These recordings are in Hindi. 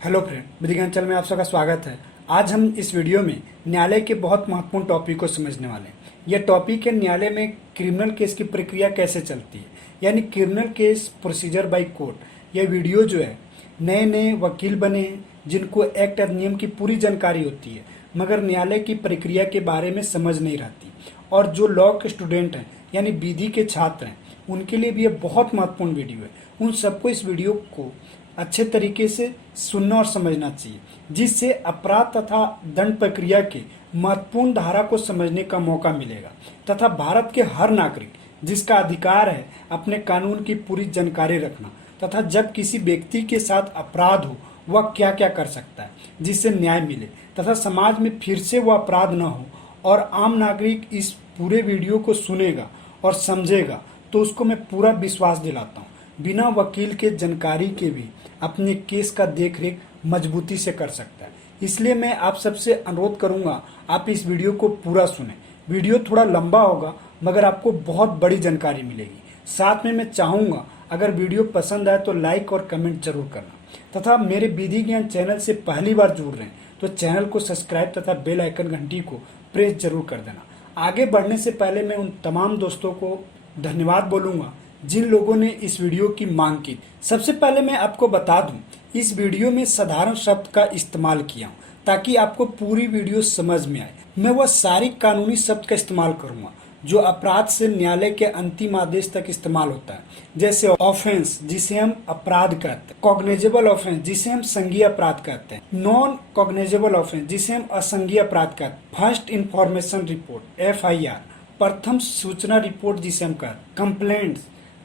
हेलो फ्रेंड, विधिज्ञान चैनल में आप सबका स्वागत है। आज हम इस वीडियो में न्यायालय के बहुत महत्वपूर्ण टॉपिक को समझने वाले हैं। यह टॉपिक है न्यायालय में क्रिमिनल केस की प्रक्रिया कैसे चलती है, यानी criminal case procedure by court. यह वीडियो जो है नए नए वकील बने हैं जिनको एक्ट अधिनियम की पूरी जानकारी होती है मगर न्यायालय की प्रक्रिया के बारे में समझ नहीं रहती, और जो लॉ के स्टूडेंट हैं यानी विधि के छात्र हैं उनके लिए भी यह बहुत महत्वपूर्ण वीडियो है। उन सबको इस वीडियो को अच्छे तरीके से सुनना और समझना चाहिए, जिससे अपराध तथा दंड प्रक्रिया के महत्वपूर्ण धारा को समझने का मौका मिलेगा तथा भारत के हर नागरिक जिसका अधिकार है अपने कानून की पूरी जानकारी रखना तथा जब किसी व्यक्ति के साथ अपराध हो वह क्या क्या कर सकता है जिससे न्याय मिले तथा समाज में फिर से वह अपराध न हो। और आम नागरिक इस पूरे वीडियो को सुनेगा और समझेगा तो उसको मैं पूरा विश्वास दिलाता हूँ बिना वकील के जानकारी के भी अपने केस का देखरेख मजबूती से कर सकता है। इसलिए मैं आप सबसे अनुरोध करूंगा आप इस वीडियो को पूरा सुने। वीडियो थोड़ा लंबा होगा मगर आपको बहुत बड़ी जानकारी मिलेगी। साथ में मैं चाहूँगा अगर वीडियो पसंद आए तो लाइक और कमेंट जरूर करना तथा मेरे विधि ज्ञान चैनल से पहली बार जुड़ रहे हैं तो चैनल को सब्सक्राइब तथा बेल आइकन घंटी को प्रेस जरूर कर देना। आगे बढ़ने से पहले मैं उन तमाम दोस्तों को धन्यवाद बोलूँगा जिन लोगों ने इस वीडियो की मांग की। सबसे पहले मैं आपको बता दूं, इस वीडियो में साधारण शब्द का इस्तेमाल किया हूं ताकि आपको पूरी वीडियो समझ में आए। मैं वह सारी कानूनी शब्द का इस्तेमाल करूंगा जो अपराध से न्यायालय के अंतिम आदेश तक इस्तेमाल होता है, जैसे ऑफेंस जिसे हम अपराध कहते हैं, कॉग्निजेबल ऑफेंस जिसे हम संज्ञेय अपराध कहते हैं, नॉन कॉग्निजेबल ऑफेंस जिसे हम असंज्ञेय अपराध कहते हैं, फर्स्ट इंफॉर्मेशन रिपोर्ट FIR, प्रथम सूचना रिपोर्ट जिसे हम कहते हैं, कंप्लेंट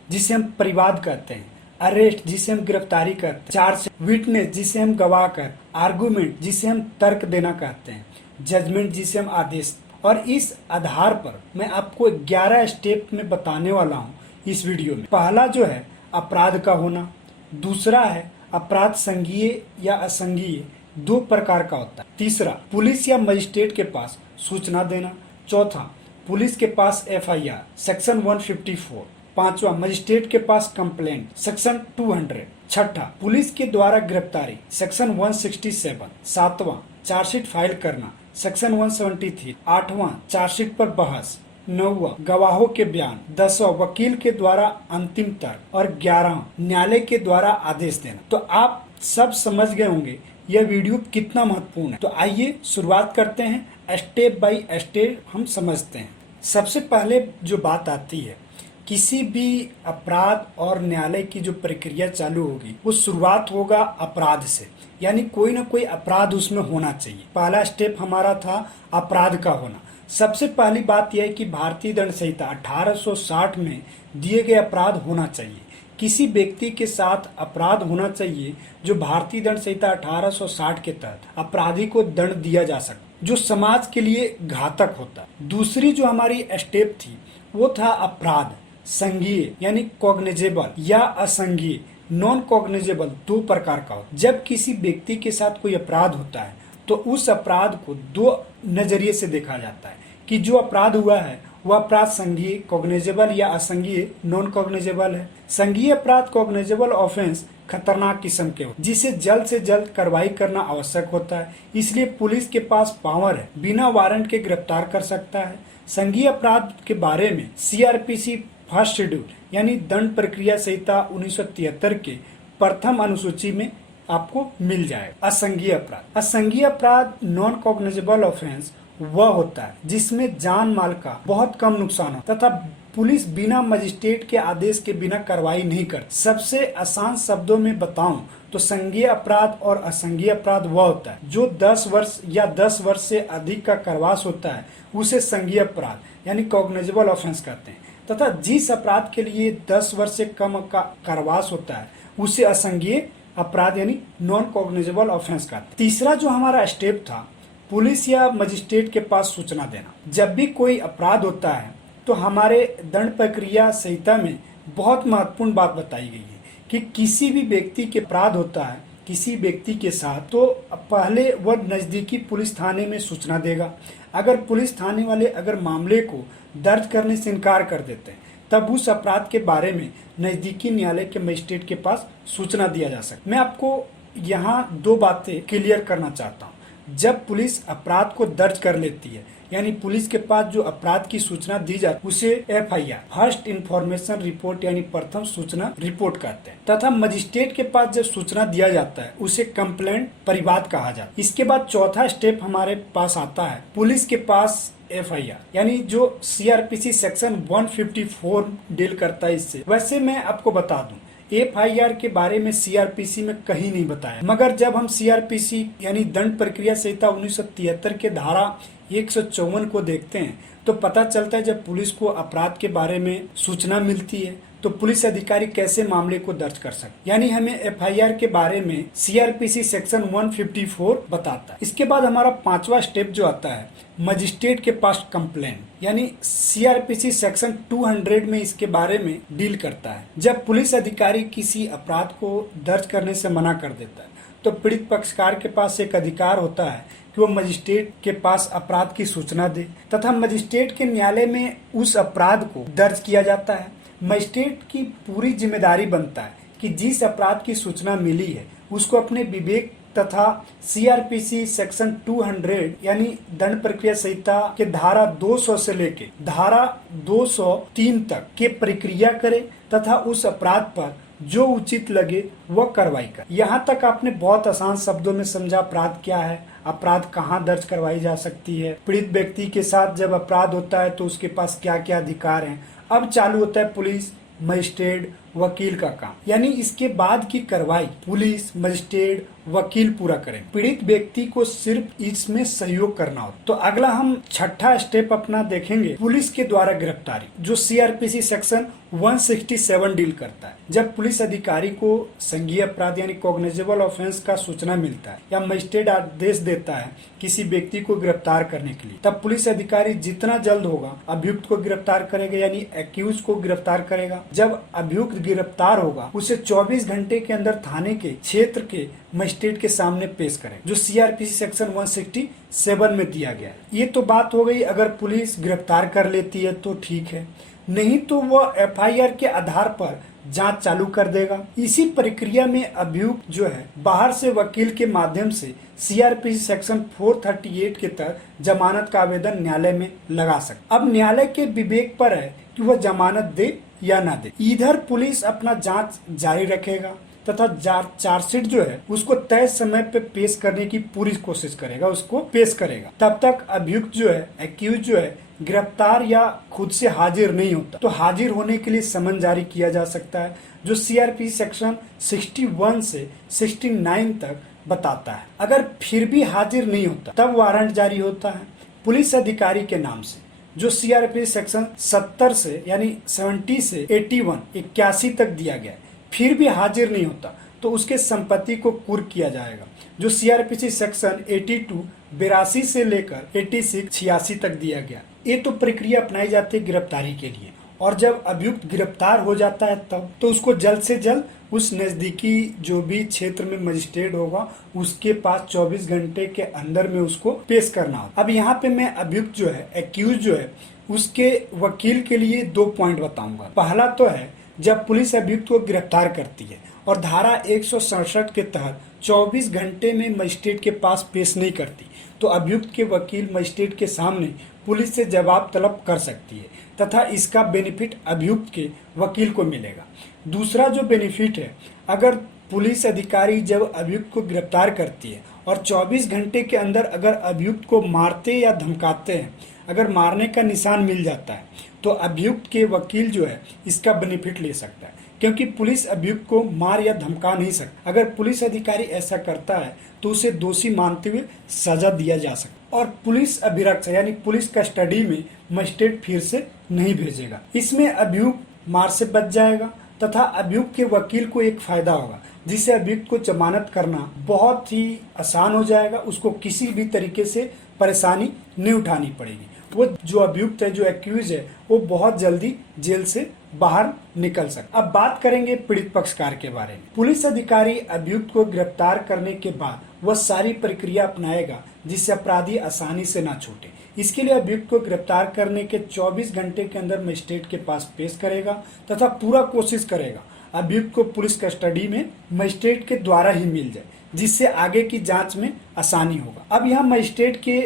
जिसे हम परिवाद कहते हैं, अरेस्ट जिसे हम गिरफ्तारी करते हैं, चार्ज, विटनेस जिसे हम गवाह कहते हैं, आर्गुमेंट जिसे हम तर्क देना कहते हैं, जजमेंट जिसे हम आदेश। और इस आधार पर मैं आपको 11 स्टेप में बताने वाला हूँ इस वीडियो में। पहला जो है अपराध का होना, दूसरा है अपराध संज्ञेय या असंज्ञेय, 2 प्रकार का होता है, तीसरा पुलिस या मजिस्ट्रेट के पास सूचना देना, चौथा पुलिस के पास FIR सेक्शन 154, पांचवा मजिस्ट्रेट के पास कंप्लेंट सेक्शन 200, छठा पुलिस के द्वारा गिरफ्तारी सेक्शन 167, सातवां चार्जशीट फाइल करना सेक्शन 173, आठवां चार्जशीट पर बहस, नौवां गवाहों के बयान, 10वां वकील के द्वारा अंतिम तर्क और 11वां न्यायालय के द्वारा आदेश देना। तो आप सब समझ गए होंगे यह वीडियो कितना महत्वपूर्ण है। तो आइए शुरुआत करते हैं, स्टेप बाय स्टेप हम समझते हैं। सबसे पहले जो बात आती है, किसी भी अपराध और न्यायालय की जो प्रक्रिया चालू होगी वो शुरुआत होगा अपराध से, यानी कोई ना कोई अपराध उसमें होना चाहिए। पहला स्टेप हमारा था अपराध का होना। सबसे पहली बात यह है कि भारतीय दंड संहिता 1860 में दिए गए अपराध होना चाहिए। किसी व्यक्ति के साथ अपराध होना चाहिए जो भारतीय दंड संहिता 1860 के तहत अपराधी को दंड दिया जा सकता, जो समाज के लिए घातक होता। दूसरी जो हमारी स्टेप थी वो था अपराध संज्ञेय यानी कॉग्निजेबल या असंज्ञेय, नॉन कॉग्निजेबल, 2 प्रकार का होता है। जब किसी व्यक्ति के साथ कोई अपराध होता है तो उस अपराध को 2 नजरिए से देखा जाता है कि जो अपराध हुआ है वह अपराध संज्ञेय कॉग्निजेबल या असंज्ञेय नॉन कॉग्निजेबल है। संज्ञेय अपराध कॉग्निजेबल ऑफेंस खतरनाक किस्म के होते, जिसे जल्द से जल्द कार्रवाई करना आवश्यक होता है, इसलिए पुलिस के पास पावर है, बिना वारंट के गिरफ्तार कर सकता है। संज्ञेय अपराध के बारे में CRPC फर्स्ट शेड्यूल यानी दंड प्रक्रिया संहिता 1973 के प्रथम अनुसूची में आपको मिल जाएगा। असंज्ञेय अपराध, असंज्ञेय अपराध नॉन कॉग्निजेबल ऑफेंस वह होता है जिसमें जान माल का बहुत कम नुकसान हो तथा पुलिस बिना मजिस्ट्रेट के आदेश के बिना कार्रवाई नहीं करती। सबसे आसान शब्दों में बताऊं तो संज्ञेय अपराध और असंज्ञेय अपराध वह होता है जो 10 वर्ष या 10 वर्ष से अधिक का कारावास होता है, उसे संज्ञेय अपराध यानी कॉग्निजेबल ऑफेंस कहते हैं, तथा जिस अपराध के लिए 10 वर्ष से कम का कारावास होता है उसे असंज्ञेय अपराध यानी नॉन कॉग्निजेबल ऑफेंस कहते हैं। तीसरा जो हमारा स्टेप था पुलिस या मजिस्ट्रेट के पास सूचना देना। जब भी कोई अपराध होता है तो हमारे दंड प्रक्रिया संहिता में बहुत महत्वपूर्ण बात बताई गई है कि किसी भी व्यक्ति के अपराध होता है किसी व्यक्ति के साथ तो पहले वह नजदीकी पुलिस थाने में सूचना देगा। अगर पुलिस थाने वाले अगर मामले को दर्ज करने से इनकार कर देते हैं तब उस अपराध के बारे में नजदीकी न्यायालय के मजिस्ट्रेट के पास सूचना दिया जा सकता है। मैं आपको यहाँ दो बातें क्लियर करना चाहता हूँ। जब पुलिस अपराध को दर्ज कर लेती है, यानी पुलिस के पास जो अपराध की सूचना दी जाती है उसे FIR फर्स्ट इंफॉर्मेशन रिपोर्ट यानी प्रथम सूचना रिपोर्ट कहते हैं, तथा मजिस्ट्रेट के पास जब सूचना दिया जाता है उसे कंप्लेंट परिवाद कहा जाता है। इसके बाद चौथा स्टेप हमारे पास आता है, पुलिस के पास FIR यानी जो CRPC सेक्शन 154 डील करता है इससे। वैसे मैं आपको बता दूं FIR के बारे में CRPC में कहीं नहीं बताया, मगर जब हम CRPC यानी दंड प्रक्रिया संहिता 1973 के धारा 154 को देखते हैं तो पता चलता है जब पुलिस को अपराध के बारे में सूचना मिलती है तो पुलिस अधिकारी कैसे मामले को दर्ज कर सकते, यानी हमें FIR के बारे में CRPC सेक्शन 154 बताता है। इसके बाद हमारा पांचवा स्टेप जो आता है, मजिस्ट्रेट के पास कंप्लेंट, यानी CRPC सेक्शन 200 में इसके बारे में डील करता है। जब पुलिस अधिकारी किसी अपराध को दर्ज करने से मना कर देता है तो पीड़ित पक्षकार के पास एक अधिकार होता है कि वो मजिस्ट्रेट के पास अपराध की सूचना दे तथा मजिस्ट्रेट के न्यायालय में उस अपराध को दर्ज किया जाता है। मजिस्ट्रेट की पूरी जिम्मेदारी बनता है कि जिस अपराध की सूचना मिली है उसको अपने विवेक तथा CRPC सेक्शन 200 यानी दंड प्रक्रिया संहिता के धारा 200 से लेके धारा 203 तक के प्रक्रिया करे तथा उस अपराध पर जो उचित लगे वह कार्रवाई करे। यहाँ तक आपने बहुत आसान शब्दों में समझा अपराध क्या है, अपराध कहाँ दर्ज करवाई जा सकती है, पीड़ित व्यक्ति के साथ जब अपराध होता है तो उसके पास क्या क्या अधिकार हैं। अब चालू होता है पुलिस, मजिस्ट्रेट, वकील का काम, यानी इसके बाद की कार्रवाई पुलिस, मजिस्ट्रेट, वकील पूरा करें। पीड़ित व्यक्ति को सिर्फ इसमें सहयोग करना हो। तो अगला हम छठा स्टेप अपना देखेंगे, पुलिस के द्वारा गिरफ्तारी, जो CRPC सेक्शन 167 डील करता है। जब पुलिस अधिकारी को संज्ञेय अपराध यानी कॉग्निजेबल ऑफेंस का सूचना मिलता है या मजिस्ट्रेट आदेश देता है किसी व्यक्ति को गिरफ्तार करने के लिए, तब पुलिस अधिकारी जितना जल्द होगा अभियुक्त को गिरफ्तार करेगा, यानी एक्यूज को गिरफ्तार करेगा। जब अभियुक्त गिरफ्तार होगा उसे 24 घंटे के अंदर थाने के क्षेत्र के मजिस्ट्रेट के सामने पेश करें, जो CRPC सेक्शन 167 में दिया गया है। ये तो बात हो गई अगर पुलिस गिरफ्तार कर लेती है तो ठीक है, नहीं तो वह FIR के आधार पर जांच चालू कर देगा। इसी प्रक्रिया में अभियुक्त जो है बाहर से वकील के माध्यम से CRPC सेक्शन 438 के तहत जमानत का आवेदन न्यायालय में लगा सकता। अब न्यायालय के विवेक पर है कि वह जमानत दे या ना दे। इधर पुलिस अपना जांच जारी रखेगा तथा चार्जशीट जो है उसको तय समय पे पेश करने की पूरी कोशिश करेगा, उसको पेश करेगा। तब तक अभियुक्त जो है, एक्यूज जो है, गिरफ्तार या खुद से हाजिर नहीं होता तो हाजिर होने के लिए समन जारी किया जा सकता है, जो CRPC सेक्शन 61 से 69 तक बताता है। अगर फिर भी हाजिर नहीं होता तब वारंट जारी होता है पुलिस अधिकारी के नाम से, जो CRPC सेक्शन 70 से यानी 70 से 81 तक दिया गया है। फिर भी हाजिर नहीं होता तो उसके संपत्ति को कुर्क किया जाएगा, जो CRPC सेक्शन 82 से लेकर 86 तक दिया गया। ये तो प्रक्रिया अपनाई जाती है गिरफ्तारी के लिए, और जब अभियुक्त गिरफ्तार हो जाता है तब तो उसको जल्द से जल्द उस नजदीकी जो भी क्षेत्र में मजिस्ट्रेट होगा उसके पास 24 घंटे के अंदर में उसको पेश करना होगा। अब यहाँ पे मैं अभियुक्त जो है, एक्यूज जो है, उसके वकील के लिए 2 पॉइंट बताऊंगा। पहला तो है जब पुलिस अभियुक्त को गिरफ्तार करती है और धारा 167 के तहत 24 घंटे में मजिस्ट्रेट के पास पेश नहीं करती तो अभियुक्त के वकील मजिस्ट्रेट के सामने पुलिस से जवाब तलब कर सकती है तथा इसका बेनिफिट अभियुक्त के वकील को मिलेगा। दूसरा जो बेनिफिट है, अगर पुलिस अधिकारी जब अभियुक्त को गिरफ्तार करती है और 24 घंटे के अंदर अगर अभियुक्त को मारते या धमकाते हैं, अगर मारने का निशान मिल जाता है तो अभियुक्त के वकील जो है इसका बेनिफिट ले सकता है, क्योंकि पुलिस अभियुक्त को मार या धमका नहीं सकता। अगर पुलिस अधिकारी ऐसा करता है तो उसे दोषी मानते हुए सजा दिया जा सकता और पुलिस अभिरक्षा यानी पुलिस कस्टडी में मजिस्ट्रेट फिर से नहीं भेजेगा। इसमें अभियुक्त मार से बच जाएगा तथा अभियुक्त के वकील को एक फायदा होगा, जिससे अभियुक्त को जमानत करना बहुत ही आसान हो जाएगा। उसको किसी भी तरीके से परेशानी नहीं उठानी पड़ेगी। वो जो अभियुक्त है, जो एक्यूज है, वो बहुत जल्दी जेल से बाहर निकल सकता। अब बात करेंगे पीड़ित पक्षकार के बारे में। पुलिस अधिकारी अभियुक्त को गिरफ्तार करने के बाद वह सारी प्रक्रिया अपनाएगा जिससे अपराधी आसानी से ना छूटे। इसके लिए अभियुक्त को गिरफ्तार करने के 24 घंटे के अंदर मजिस्ट्रेट के पास पेश करेगा तथा पूरा कोशिश करेगा अभियुक्त को पुलिस कस्टडी में मजिस्ट्रेट के द्वारा ही मिल जाए, जिससे आगे की जांच में आसानी होगा। अब यहाँ मजिस्ट्रेट के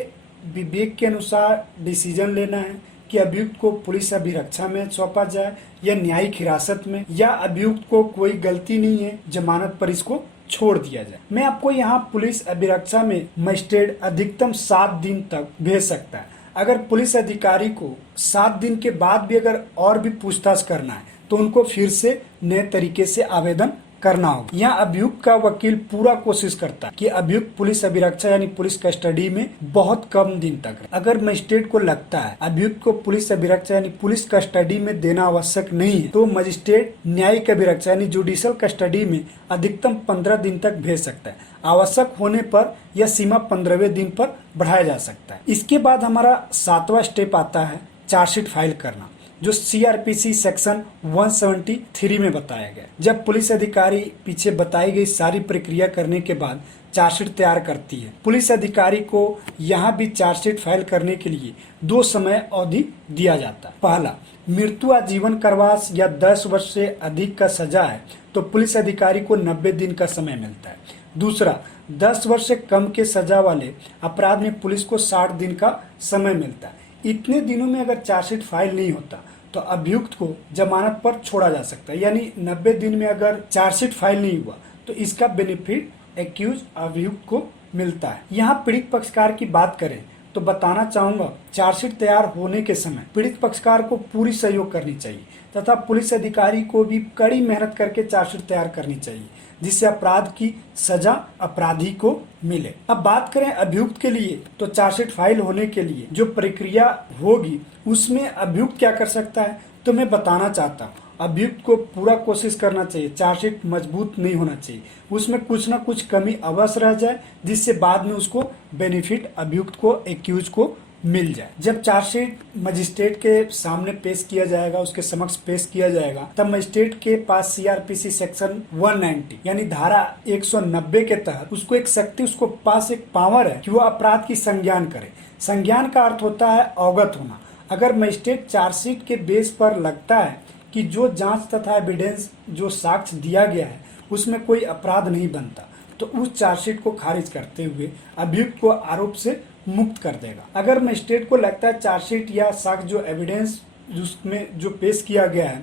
विवेक के अनुसार डिसीजन लेना है कि अभियुक्त को पुलिस अभिरक्षा में सौंपा जाए या न्यायिक हिरासत में, या अभियुक्त को कोई गलती नहीं है जमानत पर इसको छोड़ दिया जाए। मैं आपको यहाँ पुलिस अभिरक्षा में मजिस्ट्रेट अधिकतम 7 दिन तक भेज सकता है। अगर पुलिस अधिकारी को 7 दिन के बाद भी अगर और भी पूछताछ करना है तो उनको फिर से नए तरीके से आवेदन करना होगा। यहाँ अभियुक्त का वकील पूरा कोशिश करता है कि अभियुक्त पुलिस अभिरक्षा यानी पुलिस कस्टडी में बहुत कम दिन तक रहे। अगर मजिस्ट्रेट को लगता है अभियुक्त को पुलिस अभिरक्षा यानी पुलिस कस्टडी में देना आवश्यक नहीं है, तो मजिस्ट्रेट न्यायिक अभिरक्षा यानी जुडिशियल कस्टडी में अधिकतम 15 दिन तक भेज सकता है। आवश्यक होने पर यह सीमा 15वें दिन पर बढ़ाया जा सकता है। इसके बाद हमारा 7वां स्टेप आता है चार्जशीट फाइल करना, जो सीआरपीसी सेक्शन 173 में बताया गया। जब पुलिस अधिकारी पीछे बताई गई सारी प्रक्रिया करने के बाद चार्जशीट तैयार करती है, पुलिस अधिकारी को यहाँ भी चार्जशीट फाइल करने के लिए 2 समय अवधि दिया जाता है। पहला, मृत्यु आजीवन कारावास या 10 वर्ष से अधिक का सजा है तो पुलिस अधिकारी को 90 दिन का समय मिलता है। दूसरा, 10 वर्ष से कम के सजा वाले अपराध में पुलिस को 60 दिन का समय मिलता है। इतने दिनों में अगर चार्जशीट फाइल नहीं होता तो अभियुक्त को जमानत पर छोड़ा जा सकता है। यानी 90 दिन में अगर चार्जशीट फाइल नहीं हुआ तो इसका बेनिफिट एक्यूज अभियुक्त को मिलता है। यहाँ पीड़ित पक्षकार की बात करें तो बताना चाहूंगा, चार्जशीट तैयार होने के समय पीड़ित पक्षकार को पूरी सहयोग करनी चाहिए तथा पुलिस अधिकारी को भी कड़ी मेहनत करके चार्जशीट तैयार करनी चाहिए, जिससे अपराध की सजा अपराधी को मिले। अब बात करें अभियुक्त के लिए, तो चार्जशीट फाइल होने के लिए जो प्रक्रिया होगी उसमें अभियुक्त क्या कर सकता है, तो मैं बताना चाहता हूँ। अभियुक्त को पूरा कोशिश करना चाहिए, चार्जशीट मजबूत नहीं होना चाहिए, उसमें कुछ ना कुछ कमी अवश्य रह जाए, जिससे बाद में उसको बेनिफिट अभियुक्त को एक्यूज को मिल जाए। जब चार्जशीट मजिस्ट्रेट के सामने पेश किया जाएगा, उसके समक्ष पेश किया जाएगा, तब मजिस्ट्रेट के पास सीआरपीसी सेक्शन 190 यानी धारा 190 के तहत उसको एक शक्ति, उसको पास एक पावर है कि वो अपराध की संज्ञान करे। संज्ञान का अर्थ होता है अवगत होना। अगर मजिस्ट्रेट चार्जशीट के बेस पर लगता है कि जो जांच तथा एविडेंस जो साक्ष्य दिया गया है उसमें कोई अपराध नहीं बनता, तो उस चार्जशीट को खारिज करते हुए अभियुक्त को आरोप से मुक्त कर देगा। अगर मजिस्ट्रेट को लगता है चार्जशीट या साक्ष्य जो एविडेंस उसमें जो पेश किया गया है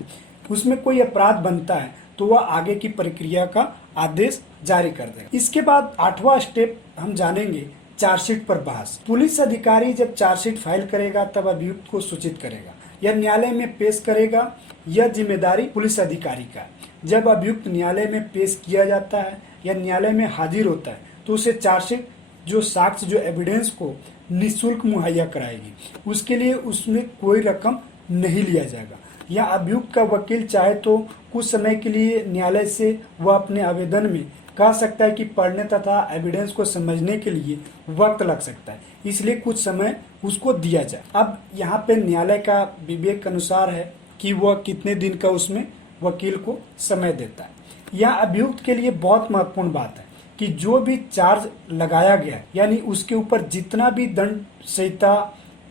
उसमें कोई अपराध बनता है तो वह आगे की प्रक्रिया का आदेश जारी कर देगा। इसके बाद 8वां स्टेप हम जानेंगे चार्जशीट पर बहस। पुलिस अधिकारी जब चार्जशीट फाइल करेगा तब अभियुक्त को सूचित करेगा या न्यायालय में पेश करेगा। यह जिम्मेदारी पुलिस अधिकारी का है। जब अभियुक्त न्यायालय में पेश किया जाता है या न्यायालय में हाजिर होता है तो उसे चार्जशीट जो साक्ष्य जो एविडेंस को निःशुल्क मुहैया कराएगी। उसके लिए उसमें कोई रकम नहीं लिया जाएगा। या अभियुक्त का वकील चाहे तो कुछ समय के लिए न्यायालय से वह अपने आवेदन में कह सकता है कि पढ़ने तथा एविडेंस को समझने के लिए वक्त लग सकता है, इसलिए कुछ समय उसको दिया जाए। अब यहाँ पे न्यायालय का विवेक के अनुसार है कि वह कितने दिन का उसमें वकील को समय देता है। यह अभियुक्त के लिए बहुत महत्वपूर्ण बात है कि जो भी चार्ज लगाया गया यानी उसके ऊपर जितना भी दंड संहिता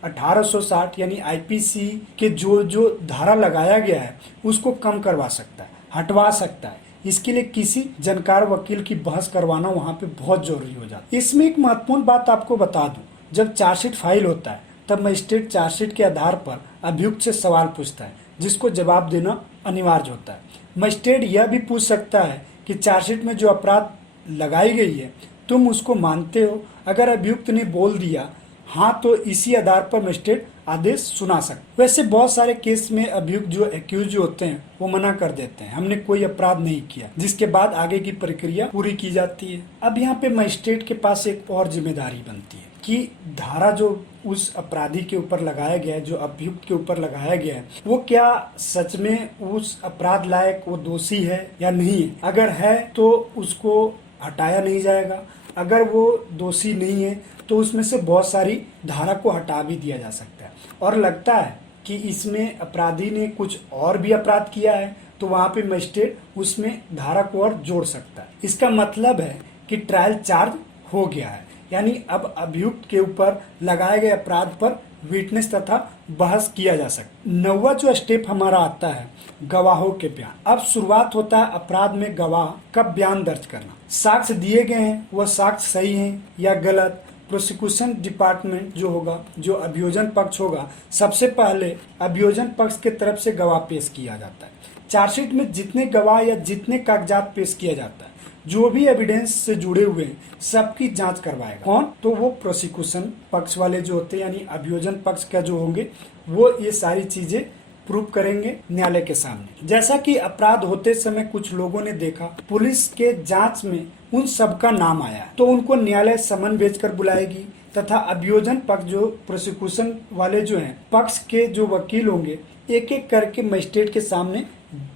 1860 यानी आईपीसी के जो धारा लगाया गया है उसको कम करवा सकता है, हटवा सकता है। इसके लिए किसी जानकार वकील की बहस करवाना वहां पे बहुत जरूरी हो जाता है। इसमें एक महत्वपूर्ण बात आपको बता दूं, जब चार्जशीट फाइल होता है तब मजिस्ट्रेट चार्जशीट के आधार पर अभियुक्त से सवाल पूछता है जिसको जवाब देना अनिवार्य होता है। मजिस्ट्रेट यह भी पूछ सकता है कि चार्जशीट में जो अपराध लगाई गई है तुम उसको मानते हो। अगर अभियुक्त ने बोल दिया हाँ तो इसी आधार पर मजिस्ट्रेट आदेश सुना सकते। वैसे बहुत सारे केस में अभियुक्त जो एक्यूज होते हैं वो मना कर देते हैं, हमने कोई अपराध नहीं किया, जिसके बाद आगे की प्रक्रिया पूरी की जाती है। अब यहाँ पे मजिस्ट्रेट के पास एक और जिम्मेदारी बनती है कि धारा जो उस अपराधी के ऊपर लगाया गया है, जो अभियुक्त के ऊपर लगाया गया है, वो क्या सच में उस अपराध लायक वो दोषी है या नहीं है। अगर है तो उसको हटाया नहीं जाएगा, अगर वो दोषी नहीं है तो उसमें से बहुत सारी धारा को हटा भी दिया जा सकता है। और लगता है कि इसमें अपराधी ने कुछ और भी अपराध किया है तो वहाँ पे मजिस्ट्रेट उसमें धारा को और जोड़ सकता है। इसका मतलब है कि ट्रायल चार्ज हो गया है यानी अब अभियुक्त के ऊपर लगाए गए अपराध पर विटनेस तथा बहस किया जा सकता। 9वां जो स्टेप हमारा आता है गवाहों के बयान। अब शुरुआत होता है अपराध में गवाह का बयान दर्ज करना। साक्ष्य दिए गए हैं वह साक्ष्य सही हैं या गलत। प्रोसिक्यूशन डिपार्टमेंट जो होगा, जो अभियोजन पक्ष होगा, सबसे पहले अभियोजन पक्ष के तरफ से गवाह पेश किया जाता है। चार्जशीट में जितने गवाह या जितने कागजात पेश किया जाता है, जो भी एविडेंस से जुड़े हुए हैं, सबकी जांच करवाएगा। कौन? तो वो प्रोसिक्यूशन पक्ष वाले जो होते हैं, यानी अभियोजन पक्ष का जो होंगे, वो ये सारी चीजें प्रूव करेंगे न्यायालय के सामने। जैसा कि अपराध होते समय कुछ लोगों ने देखा, पुलिस के जांच में उन सबका नाम आया, तो उनको न्यायालय समन भेजकर बुलाएगी तथा अभियोजन पक्ष जो प्रोसिक्यूशन वाले जो हैं, पक्ष के जो वकील होंगे, एक एक करके मजिस्ट्रेट के सामने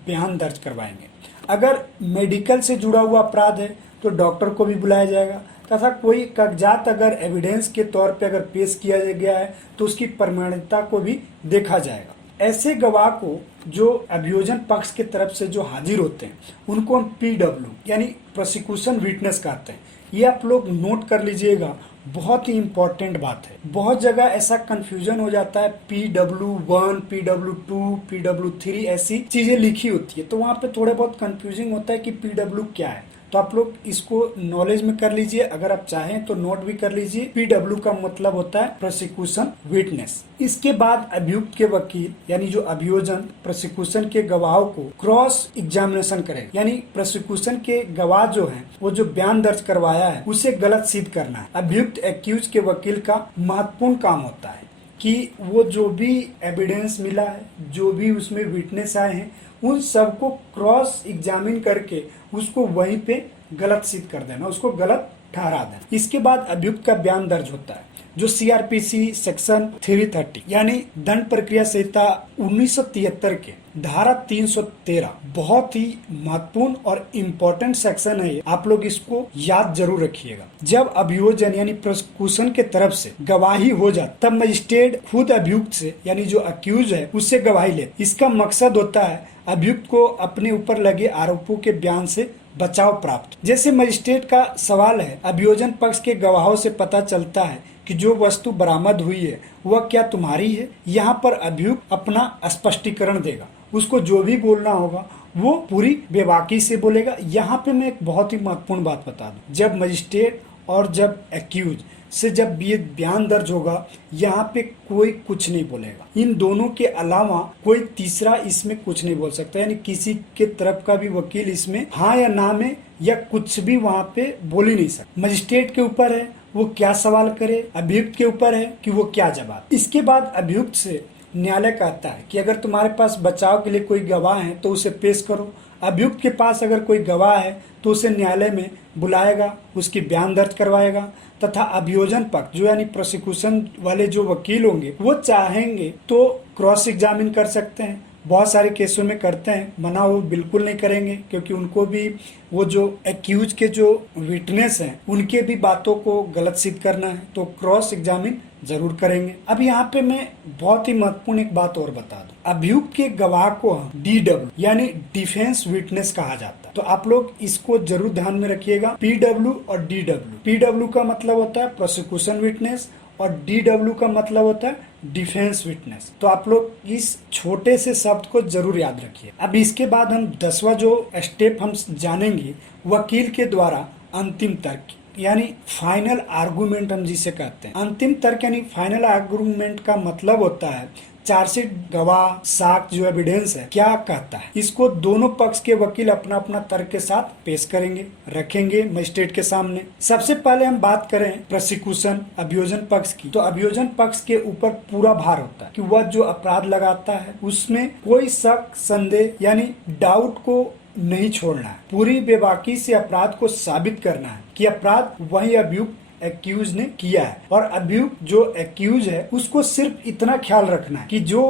बयान दर्ज करवाएंगे। अगर मेडिकल से जुड़ा हुआ अपराध है तो डॉक्टर को भी बुलाया जाएगा तथा कोई कागजात अगर एविडेंस के तौर पे अगर पेश किया गया है तो उसकी प्रमाणिकता को भी देखा जाएगा। ऐसे गवाह को जो अभियोजन पक्ष के तरफ से जो हाजिर होते हैं उनको हम PW यानी प्रोसिक्यूशन विटनेस कहते हैं। ये आप लोग नोट कर लीजिएगा, बहुत ही इम्पोर्टेंट बात है। बहुत जगह ऐसा कंफ्यूजन हो जाता है, PW1, PW2, PW3 ऐसी चीजें लिखी होती है, तो वहाँ पे थोड़ा बहुत कंफ्यूजिंग होता है कि PW क्या है। तो आप लोग इसको नॉलेज में कर लीजिए, अगर आप चाहें तो नोट भी कर लीजिए। PW का मतलब होता है प्रोसिक्यूशन विटनेस। इसके बाद अभियुक्त के वकील यानी जो अभियोजन प्रोसिक्यूशन के गवाहों को क्रॉस एग्जामिनेशन करेगा, यानी प्रोसिक्यूशन के गवाह जो हैं वो जो बयान दर्ज करवाया है उसे गलत सिद्ध करना है। अभियुक्त एक्यूज के वकील का महत्वपूर्ण काम होता है कि वो जो भी एविडेंस मिला है, जो भी उसमें विटनेस आए हैं, उन सबको क्रॉस एग्जामिन करके उसको वहीं पे गलत सिद्ध कर देना, उसको गलत ठहरा देना। इसके बाद अभियुक्त का बयान दर्ज होता है जो CRPC सेक्शन 330 यानी दंड प्रक्रिया संहिता 1973 के धारा 313 बहुत ही महत्वपूर्ण और इम्पोर्टेंट सेक्शन है। आप लोग इसको याद जरूर रखिएगा। जब अभियोजन यानी प्रोसिक्यूशन के तरफ से गवाही हो जाती तब मजिस्ट्रेट खुद अभियुक्त से यानी जो अक्यूज है उससे गवाही ले। इसका मकसद होता है अभियुक्त को अपने ऊपर लगे आरोपों के बयान से बचाव प्राप्त। जैसे मजिस्ट्रेट का सवाल है, अभियोजन पक्ष के गवाहों से पता चलता है कि जो वस्तु बरामद हुई है वह क्या तुम्हारी है। यहाँ पर अभियुक्त अपना स्पष्टीकरण देगा, उसको जो भी बोलना होगा वो पूरी बेबाकी से बोलेगा। यहाँ पे मैं एक बहुत ही महत्वपूर्ण बात बता दूं, जब मजिस्ट्रेट और जब एक्यूज से जब ये बयान दर्ज होगा, यहाँ पे कोई कुछ नहीं बोलेगा। इन दोनों के अलावा कोई तीसरा इसमें कुछ नहीं बोल सकता, यानी किसी के तरफ का भी वकील इसमें हाँ या ना में या कुछ भी वहाँ पे बोल ही नहीं सकता। मजिस्ट्रेट के ऊपर है वो क्या सवाल करे, अभियुक्त के ऊपर है कि वो क्या जवाब। इसके बाद अभियुक्त से न्यायालय कहता है कि अगर तुम्हारे पास बचाव के लिए कोई गवाह है तो उसे पेश करो। अभियुक्त के पास अगर कोई गवाह है तो उसे न्यायालय में बुलाएगा, उसकी बयान दर्ज करवाएगा तथा अभियोजन पक्ष जो यानी प्रोसिक्यूशन वाले जो वकील होंगे वो चाहेंगे तो क्रॉस एग्जामिन कर सकते हैं। बहुत सारे केसों में करते हैं, मना वो बिल्कुल नहीं करेंगे क्योंकि उनको भी वो जो एक्यूज के जो विटनेस हैं उनके भी बातों को गलत सिद्ध करना है, तो क्रॉस एग्जामिन जरूर करेंगे। अब यहाँ पे मैं बहुत ही महत्वपूर्ण एक बात और बता दूं, अभियुक्त के गवाह को DW यानी डिफेंस विटनेस कहा जाता है, तो आप लोग इसको जरूर ध्यान में रखिएगा। PW और DW, PW का मतलब होता है प्रोसिक्यूशन विटनेस और DW का मतलब होता है डिफेंस विटनेस। तो आप लोग इस छोटे से शब्द को जरूर याद रखिए। अब इसके बाद हम 10वां जो स्टेप हम जानेंगे, वकील के द्वारा अंतिम तर्क यानी फाइनल आर्गुमेंट हम जिसे कहते हैं। अंतिम तर्क यानी फाइनल आर्गुमेंट का मतलब होता है चार्जशीट, गवाह, साक्ष्य जो एविडेंस है क्या कहता है, इसको दोनों पक्ष के वकील अपना अपना तर्क के साथ पेश करेंगे, रखेंगे मजिस्ट्रेट के सामने। सबसे पहले हम बात करें प्रोसिक्यूशन अभियोजन पक्ष की, तो अभियोजन पक्ष के ऊपर पूरा भार होता है कि वह जो अपराध लगाता है उसमें कोई शक, संदेह यानी डाउट को नहीं छोड़ना है। पूरी बेबाकी से अपराध को साबित करना है कि अपराध वही अभियुक्त एक्यूज ने किया है, और अभियुक्त जो एक्यूज है उसको सिर्फ इतना ख्याल रखना है कि जो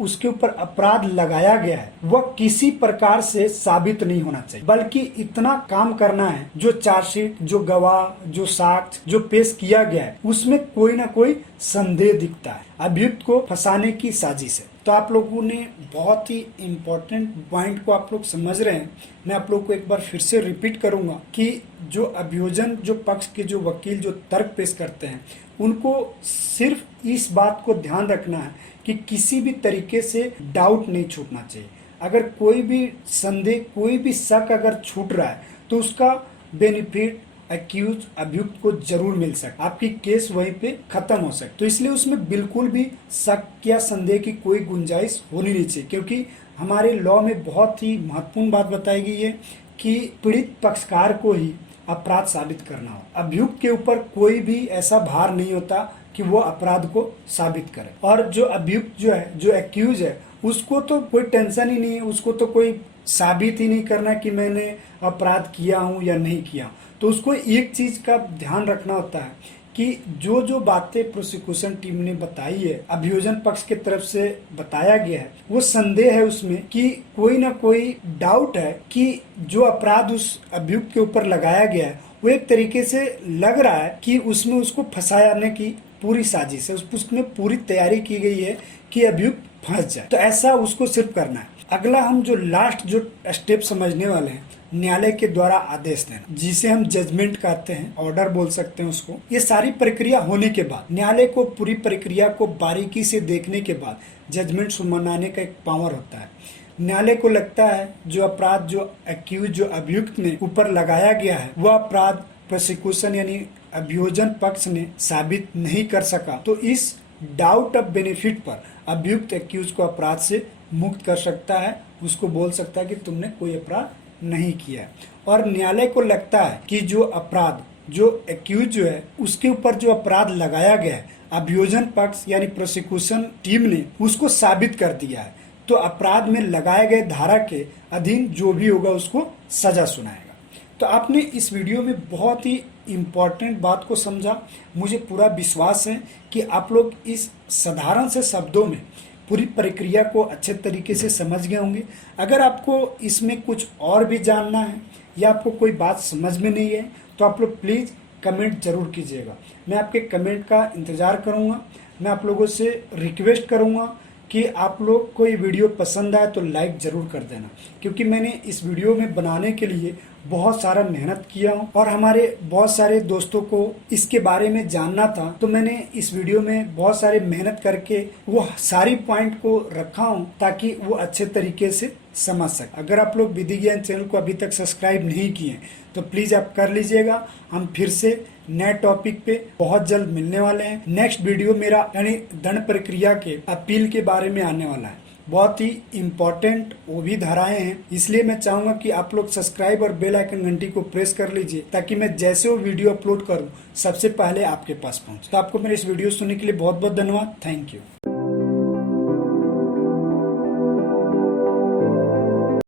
उसके ऊपर अपराध लगाया गया है वह किसी प्रकार से साबित नहीं होना चाहिए, बल्कि इतना काम करना है जो चार्जशीट, जो गवाह, जो साक्ष्य जो पेश किया गया है उसमें कोई ना कोई संदेह दिखता है, अभियुक्त को फंसाने की साजिश है। तो आप लोगों ने बहुत ही इम्पोर्टेंट पॉइंट को आप लोग समझ रहे हैं। मैं आप लोग को एक बार फिर से रिपीट करूंगा कि जो अभियोजन जो पक्ष के जो वकील जो तर्क पेश करते हैं, उनको सिर्फ इस बात को ध्यान रखना है कि किसी भी तरीके से डाउट नहीं छूटना चाहिए। अगर कोई भी संदेह, कोई भी शक अगर छूट रहा है तो उसका बेनिफिट अक्यूज अभियुक्त को जरूर मिल सकता, आपकी केस वहीं पे खत्म हो सकती। तो इसलिए उसमें बिल्कुल भी शक या संदेह की कोई गुंजाइश होनी नहीं चाहिए, क्योंकि हमारे लॉ में बहुत ही महत्वपूर्ण बात बताई गई है कि पीड़ित पक्षकार को ही अपराध साबित करना हो। अभियुक्त के ऊपर कोई भी ऐसा भार नहीं होता कि वो अपराध को साबित करे। और जो अभियुक्त जो है, जो एक्यूज है, उसको तो कोई टेंशन ही नहीं है, उसको तो कोई साबित ही नहीं करना कि मैंने अपराध किया हूं या नहीं किया। तो उसको एक चीज का ध्यान रखना होता है कि जो जो बातें प्रोसिक्यूशन टीम ने बताई है, अभियोजन पक्ष की तरफ से बताया गया है, वो संदेह है उसमें कि कोई ना कोई डाउट है कि जो अपराध उस अभियुक्त के ऊपर लगाया गया है वो एक तरीके से लग रहा है कि उसमें उसको फंसाने की पूरी साजिश है, उसमें पूरी तैयारी की गई है कि अभियुक्त फंस जाए। तो ऐसा उसको सिर्फ करना है। अगला हम जो लास्ट जो स्टेप समझने वाले हैं, न्यायालय के द्वारा आदेश देना, जिसे हम जजमेंट कहते हैं, ऑर्डर बोल सकते हैं उसको। ये सारी प्रक्रिया होने के बाद, न्यायालय को पूरी प्रक्रिया को बारीकी से देखने के बाद जजमेंट सुनाने का एक पावर होता है। न्यायालय को लगता है जो अपराध जो एक्यूज जो अभियुक्त ने ऊपर लगाया गया है वह अपराध प्रोसिक्यूशन यानी अभियोजन पक्ष ने साबित नहीं कर सका, तो इस डाउट ऑफ बेनिफिट पर अभियुक्त एक्यूज को अपराध से मुक्त कर सकता है। उसको बोल सकता है कि तुमने कोई अपराध नहीं किया। और न्यायालय को लगता है कि जो अपराध जो एक्यूज जो है उसके ऊपर जो अपराध लगाया गया है, अभियोजन पक्ष यानी प्रोसिक्यूशन टीम ने उसको साबित कर दिया है, तो अपराध में लगाए गए धारा के अधीन जो भी होगा उसको सजा सुनाएगा। तो आपने इस वीडियो में बहुत ही इम्पोर्टेंट बात को समझा। मुझे पूरा विश्वास है कि आप लोग इस साधारण से शब्दों में पूरी प्रक्रिया को अच्छे तरीके से समझ गए होंगे। अगर आपको इसमें कुछ और भी जानना है या आपको कोई बात समझ में नहीं है तो आप लोग प्लीज़ कमेंट जरूर कीजिएगा। मैं आपके कमेंट का इंतज़ार करूंगा। मैं आप लोगों से रिक्वेस्ट करूंगा कि आप लोग को ये वीडियो पसंद आए तो लाइक ज़रूर कर देना, क्योंकि मैंने इस वीडियो में बनाने के लिए बहुत सारा मेहनत किया हूँ और हमारे बहुत सारे दोस्तों को इसके बारे में जानना था, तो मैंने इस वीडियो में बहुत सारे मेहनत करके वो सारी पॉइंट को रखा हूँ ताकि वो अच्छे तरीके से समझ सके। अगर आप लोग विधि ज्ञान चैनल को अभी तक सब्सक्राइब नहीं किए तो प्लीज़ आप कर लीजिएगा। हम फिर से नए टॉपिक पे बहुत जल्द मिलने वाले हैं। नेक्स्ट वीडियो मेरा यानी दंड प्रक्रिया के अपील के बारे में आने वाला है। बहुत ही इम्पोर्टेंट वो भी धाराएं हैं, इसलिए मैं चाहूंगा कि आप लोग सब्सक्राइब और बेल आइकन घंटी को प्रेस कर लीजिए ताकि मैं जैसे वो वीडियो अपलोड करूं सबसे पहले आपके पास पहुंचे। तो आपको मेरे इस वीडियो सुनने के लिए बहुत बहुत धन्यवाद। Thank you.